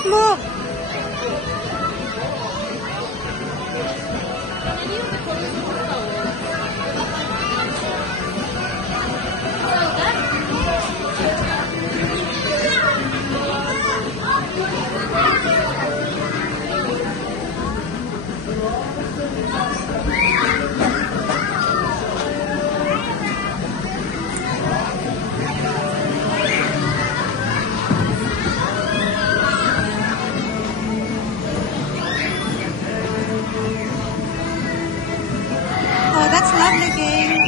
Don't move. Oh, that's lovely, King.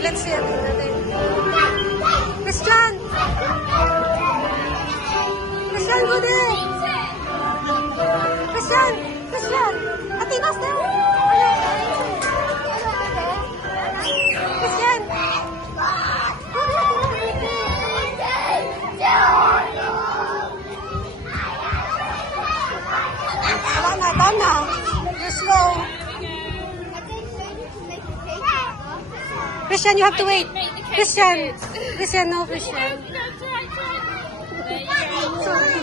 Let's see everything. Christian! Christian, go there! Christian! Christian! Atina's there! Christian! Wala na, down na. You're slow. Christian, you have to wait. Christian! Christian, no, Christian. Sorry.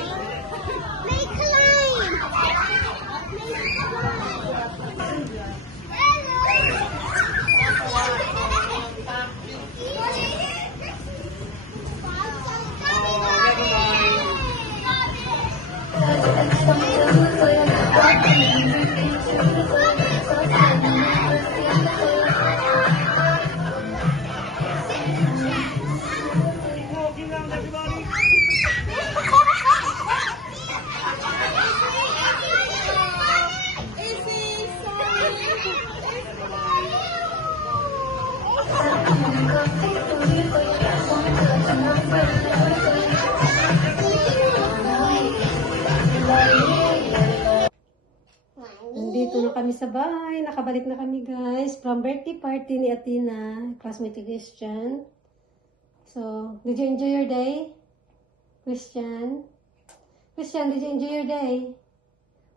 Nandito na kami sa bahay. Nakabalik na kami, guys, from birthday party ni Athena, classmate ni Christian. So, did you enjoy your day? Christian? Christian, did you enjoy your day?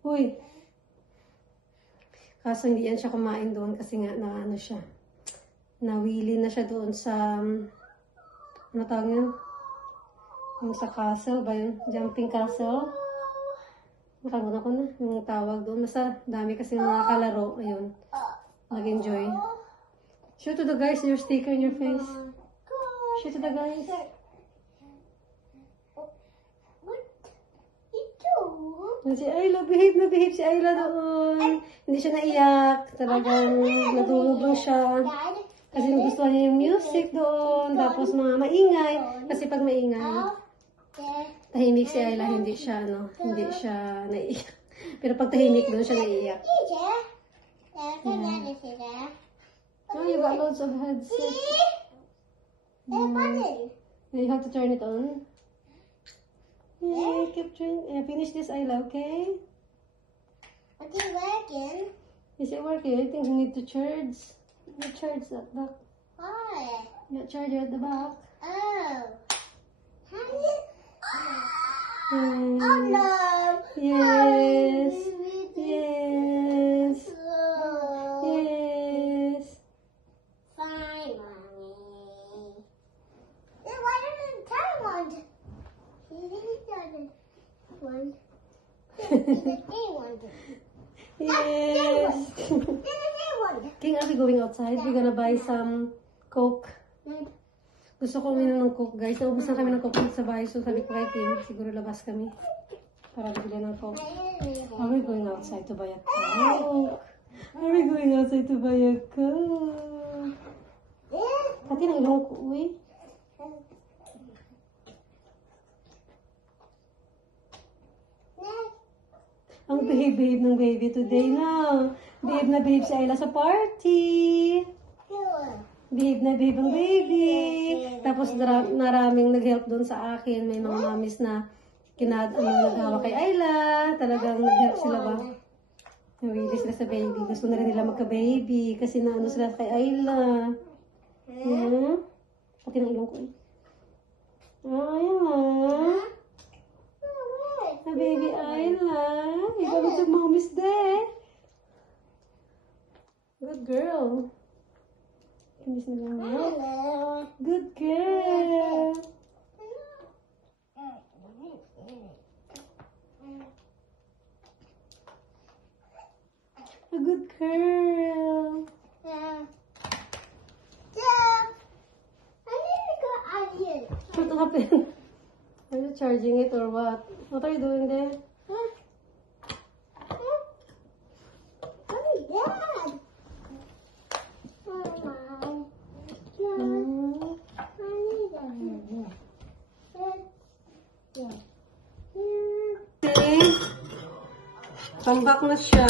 Uy! Kaso hindi yan siya kumain doon kasi nga na ano siya. Nawili na siya doon sa ano tawag yun? Yung sa castle ba yun? Jumping castle? Nakalimutan ko na yung tawag doon. Basta dami kasi mga kalaro. Ayun. Nag-enjoy. Show to the guys your sticker in your face. Show to the guys. Si Ayla, behave na behave si Ayla doon. Hindi siya naiyak. Talagang natulog lang siya. Kasi gusto niya yung music doon. Tapos mga maingay. Kasi pag maingay, tahimik si Ayla, hindi siya naiiyak. Pero pag tahimik doon siya naiiyak. Oh, you got loads of headsets. You have to turn it on. Yeah, keep trying. Finish this, Ayla, okay? Is it working? Is it working? I think you need to charge. You charge that back. What? You charger at the back. Oh. How is it? Yes. Oh no. Yes. Yes. Oh. Yes. Fine, mommy. Then why didn't it turn on? She didn't turn it on. The day one. Yes. The day one. King, are we going outside? We're gonna buy some Coke. Gusto ko uminom ng Coke, guys. Naubos na kami ng Coke sa bahay. So sabi ko kay Tim, siguro labas kami para bili ng Coke. Are we going outside to buy a Coke? Are we going outside to buy a Coke? Pati ng ilong ko, uy. Ang behave ng baby today na. Behave na behave si Ayla sa party. Behave na behave ang baby. Tapos maraming nag-help doon sa akin. May mga mamis na naghawa kay Ayla. Talagang nag-help sila ba? Nawili sila sa baby. Gusto na rin nila magka-baby kasi naano sila kay Ayla. Pati ng ilong ko eh. Ayla. Baby Ayla. Ikaw sa mommy's day. Good girl. Kinis na lang. Good girl. A good girl. Yeah. Dad, I need to go out here. What happened? Are you charging it or what? What are you doing there? Honey, Dad. Mama. Okay. Comeback na siya.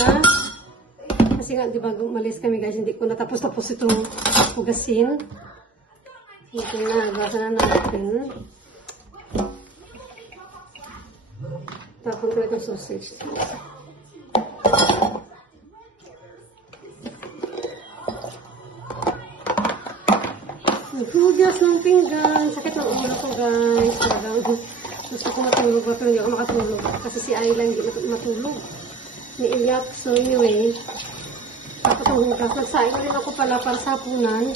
Kasi nga, di ba, umalis kami guys, hindi ko natapos-tapos itong hugasin. Ito na, basa na natin. Tapon ko itong sausage. Naghugas ng pinggan. Sakit ng ulo ko guys. Talagang gusto ko matulog pero hindi ako makatulog. Kasi si Ayla hindi matulog. Niiyak. So anyway, tapos ng hugas. Nagsaing rin ako pala para sa hapunan.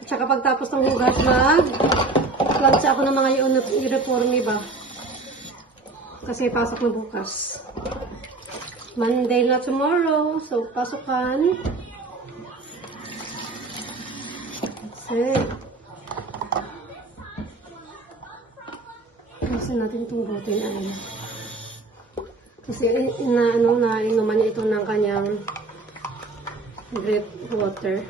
At saka pagtapos ng hugas, mag-lunch ako ng mga uniforme ba. Kasi pasok na bukas. Monday na tomorrow. So, pasukan. Kasi, kasi natin itong bote na ano. Kasi, nainuman niya ito ng kanyang grape water.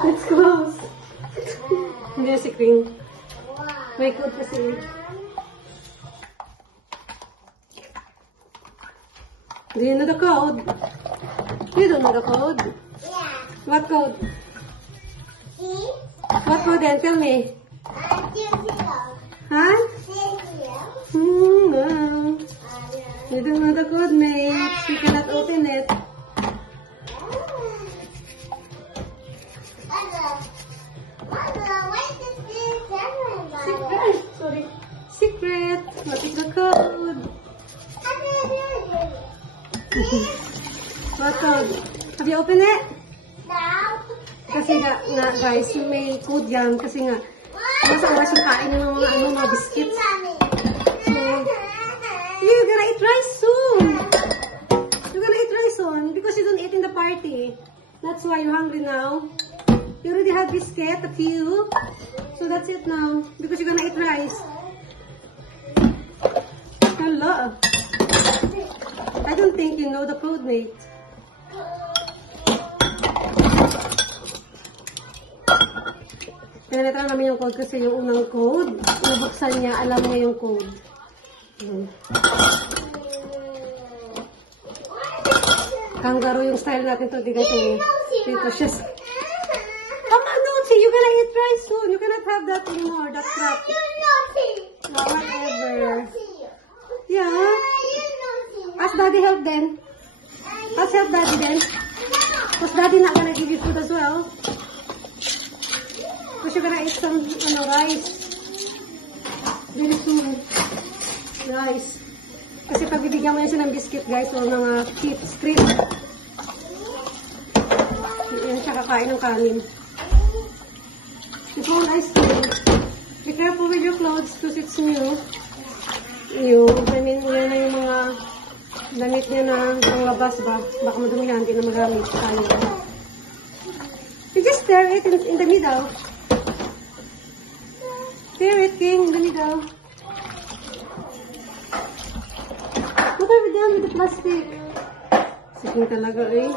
Let's close. Hindi si Queen. May code kasi. Do you know the code? You don't know the code? Yeah. What code? See? What code then? Tell me. Huh? No. You don't know the code, mate. You cannot open it. Secret. Sorry. Secret. What is the code? What code? Have you opened it? Kasi nga guys, may code yan. Kasi nga, masama siya kain ng mga biscuits. So, you're gonna eat rice soon. You're gonna eat rice soon because you don't eat in the party. That's why you're hungry now. You already had biscuit, a few. So that's it now. Because you're gonna eat rice. Hello. I don't think you know the code, mate. Pinalitan namin yung code kasi yung unang code, nabuksan niya, alam niya yung code. Kangaroo yung style natin to, di kasi dito siya. Mama, Nochi, you're gonna eat rice soon. You cannot have that anymore, that crap. Whatever. Yeah. Ask daddy help then. Ask help daddy then. Because daddy not gonna give you food as well. Because you're gonna eat some rice. Very soon. Rice. Kasi pag bibigyan mo yan siya ng biscuit guys o mga chips, crisp. Yan siya kakain ng kanin. It's all ice cream. Be careful with your clothes because it's new. I mean, yan na yung mga damit niya na panglabas ba. Baka madumihan, hindi na magamit. You just stir it in the middle. Stir it, King, in the middle. What have you done with the plastic? Sige talaga eh.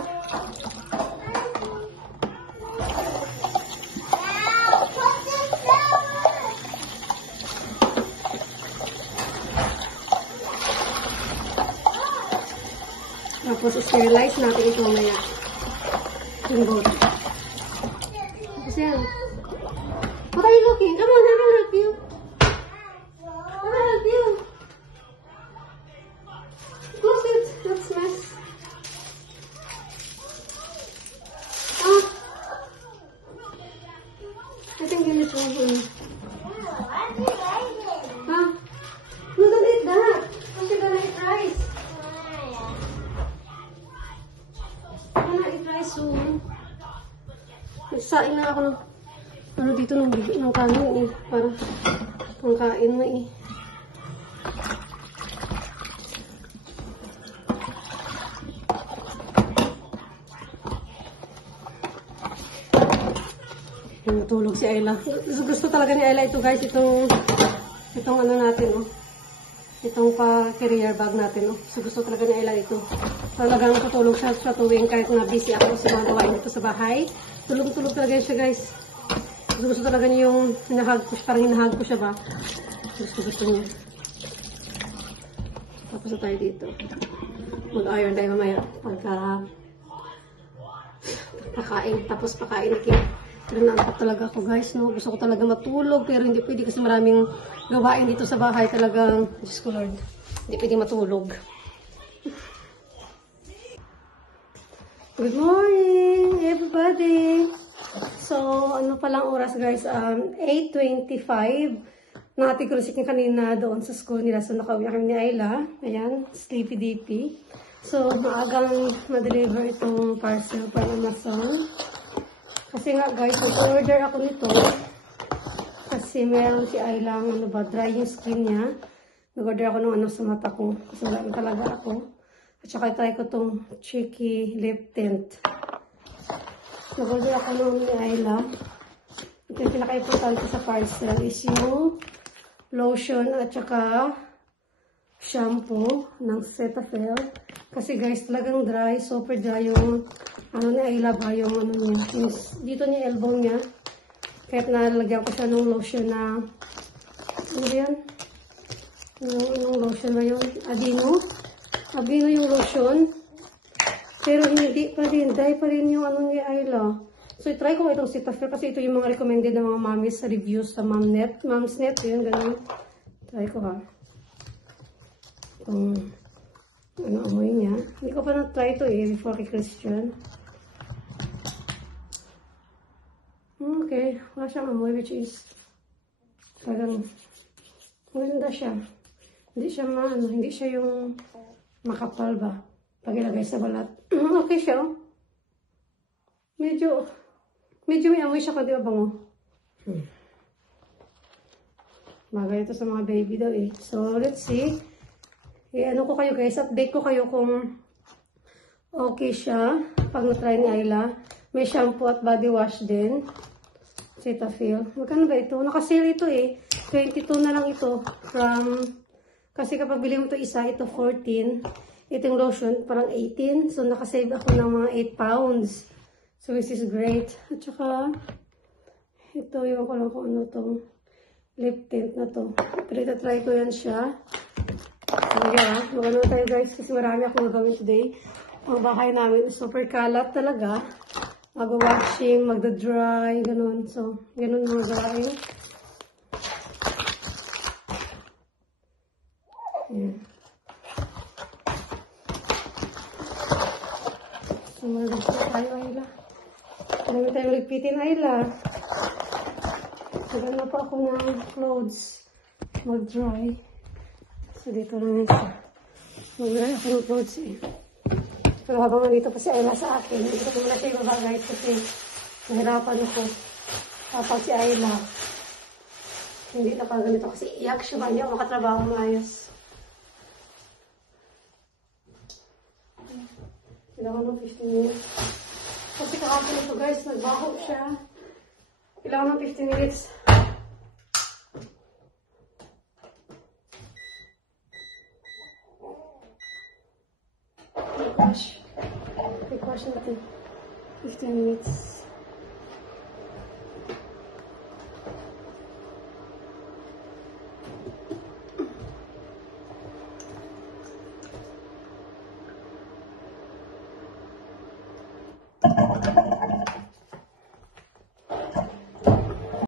Tapos, sterilize natin ito mamaya. Yung boat. Tapos yan. What are you looking? Come on, I will help you. I think you need to open. I think I did. Huh? No, don't eat that. Because you're gonna eat rice. You're gonna eat rice soon. Nagsain na ako ng ano dito ng kanin eh. Para pangkain mo eh. Natulog si Ayla. Gusto talaga ni Ayla ito guys. Itong ano natin oh. Itong pa-career bag natin oh. So gusto talaga ni Ayla ito. Talagang tutulog siya sa tuwing kahit na busy ako sa mga gawain dito sa bahay. Tulog-tulog talaga siya guys. Gusto talaga niya yung hinahag ko siya. Parang hinahag ko siya ba. Gusto niya. Tapos na tayo dito. Mag-iron tayo mamaya. Pagka pakain. Tapos pakain na kayo. Pero naantok talaga ako guys, no? Gusto ko talaga matulog, pero hindi pwede kasi maraming gawain dito sa bahay. Talagang, Diyos ko Lord, hindi pwede matulog. Good morning, everybody! So, ano palang oras guys? 8:25. Nakati ko rin kanina doon sa school nila. So, nakauwi kami ni Ayla. Ayan, Sleepy Dippy. So, maagang ma-deliver itong parcel from Amazon. Kasi nga guys, nag-order ako nito. Kasi meron si Ayla, ano ba, dry yung skin niya. Nag-order ako ng ano sa mata ko. Kasi wala talaga ako. At saka try ko tong cheeky lip tint. Nag-order ako ng ni Ayla. Ito yung pinaka-importante sa parcel is yung lotion at saka shampoo ng Cetaphil. Kasi guys, talagang dry, super dry yung ano ni Ayla ba, yung ano niya. Yung, dito niya elbow niya. Kahit nalagyan ko siya ng lotion na, ano ba yan? Yung lotion ba yun? Abino yung lotion. Pero hindi pa rin, dry pa rin yung ano ni Ayla. So, try ko itong Cetaphil kasi ito yung mga recommended ng mga mommies sa reviews sa Mom's Net. Yun, ganun. Try ko ha. Itong, ano, amoy niya. Hindi ko pa na-try ito eh, before kay Christian. Okay, wala siyang amoy, which is, parang, maganda siya. Hindi siya hindi siya yung makapal ba, pag ilagay sa balat. Okay siya, oh. Medyo may amoy siya, kundi bango. Bagay ito sa mga baby daw eh. So, let's see. Ano ko kayo guys, update ko kayo kung okay siya pag na-try ni Ayla. May shampoo at body wash din. Cetaphil. Magkano ba ito? Nakasale ito eh. 22 na lang ito. Kasi kapag bili mo ito isa, ito 14. Itong lotion, parang 18. So, nakasave ako ng mga 8 pounds. So, this is great. At saka, ito yung ko lang kung ano itong lip tint na to. Pero ito-try ko yan siya. So, yeah. Magano tayo guys. Kasi marami akong gagawin today. Ang bahay namin super kalat talaga. Mag-washing, magda-dry, ganun. So, ganun mga gawain. Ayan. So, mag-dry tayo, Ayla. Marami tayo magpitin, Ayla. Sagan na pa ako ng clothes. Mag-dry. So, dito lang isa. Mag-dry ako ng clothes eh. Pero habang nandito pa si Ayla sa akin, hindi ko muna siya ibaba guys kasi nahirapan ako. Tapos si Ayla, hindi na pa ganito kasi iyak siya ba? Hindi ako makatrabaho maayos. Kailangan ng 15 minutes. Kasi kahapon ito guys, nagbaho siya. Kailangan ng 15 minutes. Quick wash natin. 15 minutes.